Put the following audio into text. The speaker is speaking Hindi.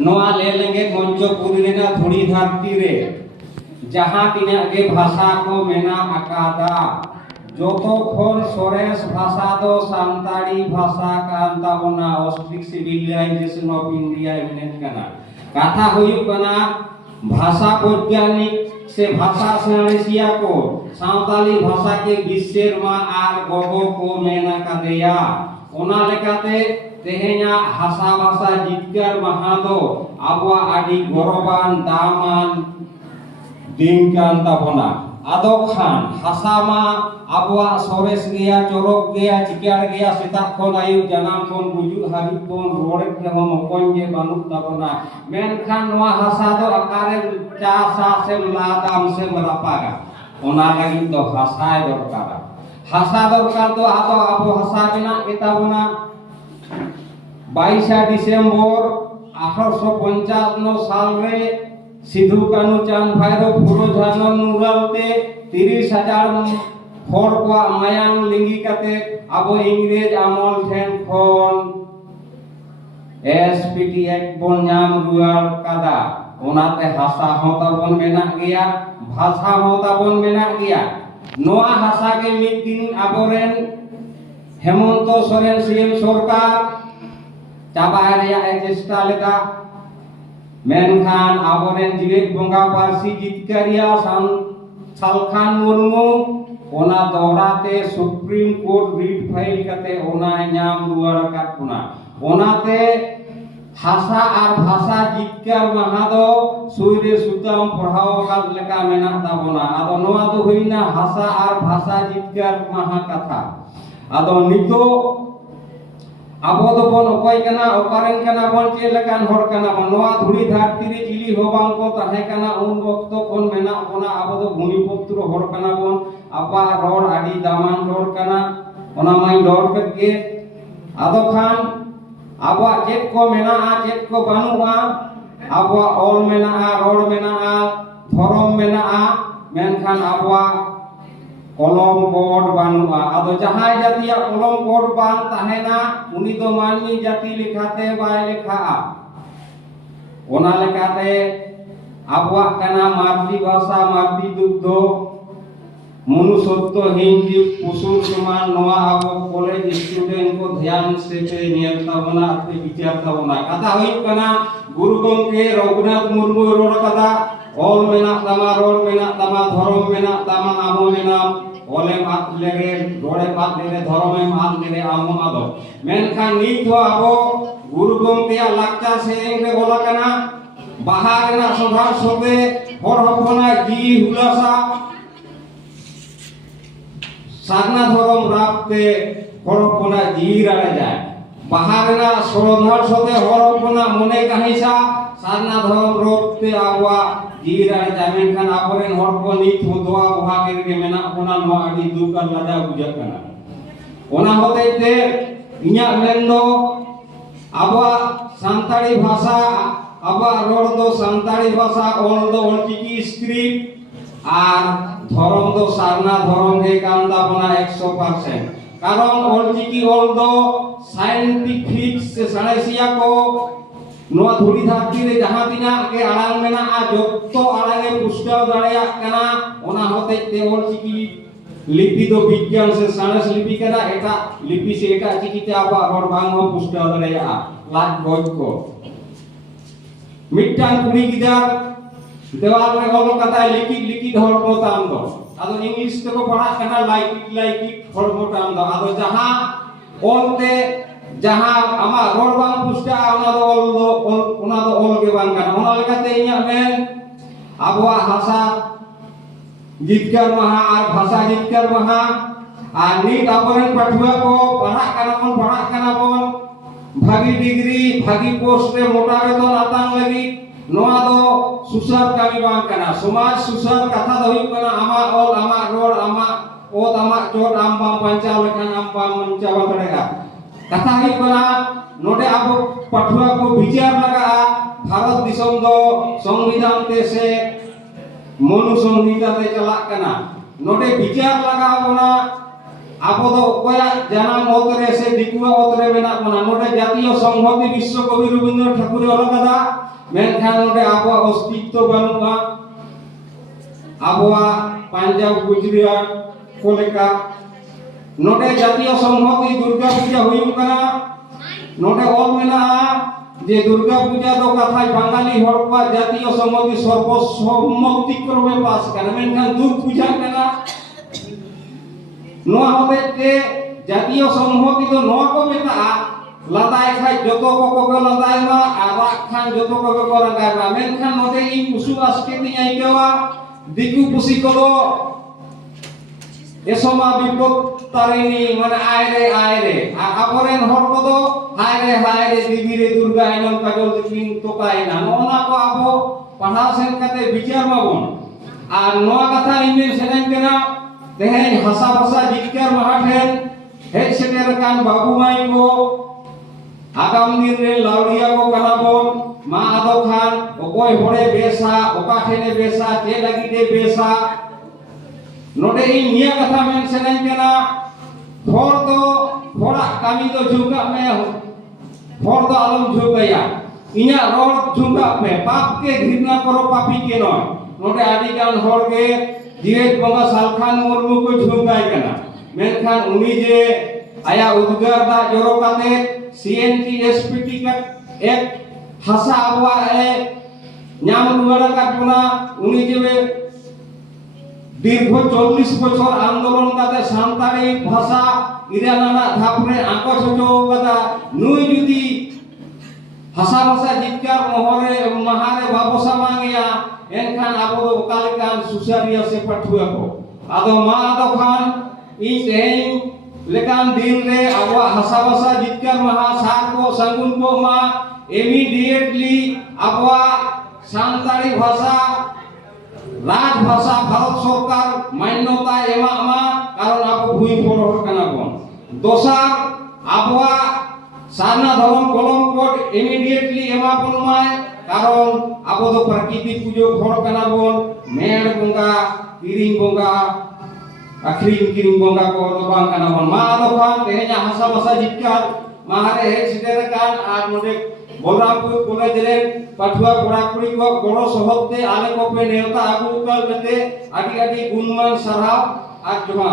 नोआ ले लेंगे मंचपुरी रेना धुड़ी धरती रे जहां तिना के भाषा को मेना अकादा जोतो खोन सोरेस भाषा दो सांताड़ी भाषा कान ताबोना ऑस्ट्रिक सिविलाइजेशन ऑफ इंडिया इनेन कना कथा हुई कना भाषा वैज्ञानिक से भाषा सेनासिया को सांताली भाषा के गिसेरमा आर गोगो को मेना कादेया ओना लेकाते तेहेnya hasa bahasa jitkar mahado abwa adi goroban daman dingkan tabona adok khan hasama abwa sores geya corok geya cikar geya setak kon ayu janam kon bujuk hari kon rorek nemo mokon je banuk tabona menkhan noa hasa do akare casa sem ladam sem rapaga ona lagi do hasa dorkar hasa dorkar do ado abo hasa bina kita bona 22 December 1855 साल रे सिधु कानू चांद भाईरो फुरो झानो नुरालते 30,000 हर को मायाम लिंगी कते अब इंग्रेज आमल ठेन खोन एसपीटी एक बन नाम रुआल कादा ओनाते भाषा होता बन मेना गया भाषा होता बन मेना गया नोआ भाषा के मिद दिन अबोरेन हेमंत सोरेन सीएम सरकार चाबाय रेया चेष्टा लेदा मेनखान आबोरेन जीवेक बोंगा पारसी जितकारिया सालखान मुर्मू ओना दौराते सुप्रीम कोर्ट रिट फाइल कते ओना नाम रुआर काटपुना ओनाते भाषा और भाषा जितकार महादो सुइरे सुताम पढ़ाओ का लेका मेना ताबोना आदो नोआ दो होइना भाषा और भाषा जितकार महा कथा आदो नितो आबो दो बन ओकय कना ओकारेन कना बन चे लेकान हर कना बन नोआ धुड़ी धरती रे चिली होबां को ताहे कना उन वक्त कोन मेना ओना आबो दो भूमिपुत्र हर कना बन आपा रोड आडी दामान रोड कना ओना माई रोड के आदो खान आबो चेत को मेना आ चेत को बानुआ आबो ऑल मेना आ रोड मेना आ धरम मेना आ मेनखान आबो कलम कोड बानुआ आदो जहां जातिया कलम कोड बान ताहेना उनी तो माननी जाति लिखाते बाय लिखा ओना लेकाते आबवा कना मातृभाषा मातृदुग्धो मनुष्यत्व हिंदी पुसुर समान नोआ आबो कॉलेज स्टूडेंट को ध्यान से पे नियंत्रण बना अपने विचार का बना कथा हुई कना गुरु गंगे रघुनाथ मुर्मू रोड कथा ऑल मेना तमा रोड मेना तमा धर्म मेना तमा आमो मेना ओले मात लेगे रोडे मात लेगे धर्म मात लेगे आमो आदो मेनखान नीत हो आबो गुरु गंगे लाक्चा से रे बोला कना बाहर ना सधार सोबे हर हपना जी हुलासा सागना धर्म रापते हर हपना जी राले जाए बाहर ना सधार सोबे हर हपना मने कहिसा सागना धर्म रोपते आवा जीरा जामेन खान आपोरेन हर को नीत होदवा बुहा के मेना ओना नो आडी दुका लाजा बुझा कना ओना होते ते इया मेंदो आबा सांताड़ी भाषा आबा रोड दो सांताड़ी भाषा ओल दो ओलचिकी स्क्रिप्ट आर धरम दो सारना धरम के कांदा बना 100% कारण ओलचिकी ओल दो साइंटिफिक से सनेसिया को नोआ धुड़ी धरती रे जहां तिना के आड़ांग मेना आ जत्तो आड़ांगे पुष्टाव दाड़िया कना ओना होते ते ओलचिकी लिपि दो विज्ञान से साणस लिपि कना एटा लिपि से एटा चिकिते आबा हर बांग हो पुष्टाव दाड़िया लाग गज को मिटान कुड़ी गिदार देवाल रे होलो कथा लिखि लिखि धर को ताम दो आदो इंग्लिश ते को पढ़ा कना लाइक हर मोटाम दो आदो जहां ओलते जहां आमा रोड बांग पुष्टा ओना दो ओल के बांग कना ओना लेकाते इया मेन आबवा भाषा जितकर महा और भाषा जितकर महा आ नीट आबरेन पठुआ को पढ़ा कना बन भागी डिग्री भागी पोस्ट रे मोटा वेतन आतान लगी नोआ दो सुसार कामी बांग कना समाज सुसार कथा दो हुई कना आमा ओल आमा रोड आमा ओत आमा चोट आम बाम पंचाव लेखान आम बाम मंचावा करेगा कथा ही कना नोटे अब पठुआ को विचार लगा भारत दिसम दो संविधान ते से मनु संहिता ते चला कना नोटे विचार लगा बना abo do okoya janam otre se dikua otre mena mana node jatiyo সংহতি বিশ্ব কবি রবীন্দ্রনাথ ঠাকুরের অলকাদা মেনখান নode abo অস্তিত্ব বানুয়া আবহাওয়া পাঞ্জাব গুজরাট কলকাতা নটে জাতীয় সংহতি দুর্গা পূজা হুয়ুগ কানা নটে অল মেনা যে দুর্গা পূজা দো কথায় বাঙালি হড় কো জাতীয় সংহতি সর্বসম্মতিক্রমে পাস কানা মেনখান দুর্গা পূজা কানা নোয়া হবে তে জাতীয় সংহতি তো নোয়া কো মেতা লাদাই খাই যত কো লাদাই মা আর খান যত কো লাদাই মা মেনখান নটে ই উসু আজকে নিয়াই কেওয়া দিকু পুসি কো এসমা বিপদ তারিণী মানে আয়রে আর আপরেন হর কদো হায়রে দেবী রে দুর্গা আইনম কাজল দিন তোকাই না নোনা কো আবো পাড়া সেন কাতে বিচার মাবন আর নোয়া কথা ইমেন সেনেন কেনা দেহেন হাসা ভাষা জিতকার মাহাঠেন হেড সেটের কান বাবু মাই কো আগাম দিন রে লাউড়িয়া কো কানাবন মা আদো খান অকয় হড়ে বেসা ওকা ঠেনে বেসা তে লাগিতে বেসা নডে ই নিয়া কথা মেন সেনাই কেনা ফর দো ফড়া কামি দো ঝুকা মে ফর দো আলম ঝুকায়া ইয়া রড ঝুকা মে পাপ কে ঘৃণা করো পাপী কে নয় নডে আদি গান হর গে জিরেট বঙ্গা সালখান মুরমু কো ঝুকাই কেনা মেনখান উনি যে আয়া উদ্গার দা জরো কাতে সিএনটি এসপিটি কা এক ভাষা আবহাওয়া এ নাম রুয়াড়া কাটনা উনি যে দীর্ঘ 40 বছর আন্দোলন কাতে সান্তাড়ি ভাষা ইরানানা ধাপরে আঁকো ছোটো কথা নুই যদি ভাষা জিতকার মহরে মাহারে বাবসা মাঙ্গিয়া এনখান আবো কালকান সুসারিয়া সে পাঠুয়া কো আদো মা আদো খান ই তেই লেকান দিন রে আবো ভাষা জিতকার মহা সার কো সঙ্গুন কো মা ইমিডিয়েটলি আবো সান্তাড়ি ভাষা রাজভাষা ভারত সরকার মান্যতা এমা কারণ আবো ভুই পড়র কানা বন দোসার আবহাওয়া সারনা ধরম কলম কোড ইমিডিয়েটলি এমা বন মায় কারণ আবো তো প্রকৃতি পুজো ঘর কানা বন মেড় বঙ্গা কিরিং বঙ্গা আখরিং কিরিং বঙ্গা কো তো বাং কানা বন মা আদো খান তেহেনা হাসা ভাষা জিতকার মাহারে হেড সিটের কান আর নদে বলরামপুর কলেজ রে পাঠুয়া পড়াকুড়ি কো বড় সহজতে আলে কোপে নেওতা আগু কাল মেতে আদি গুণমান সারাও আর জমা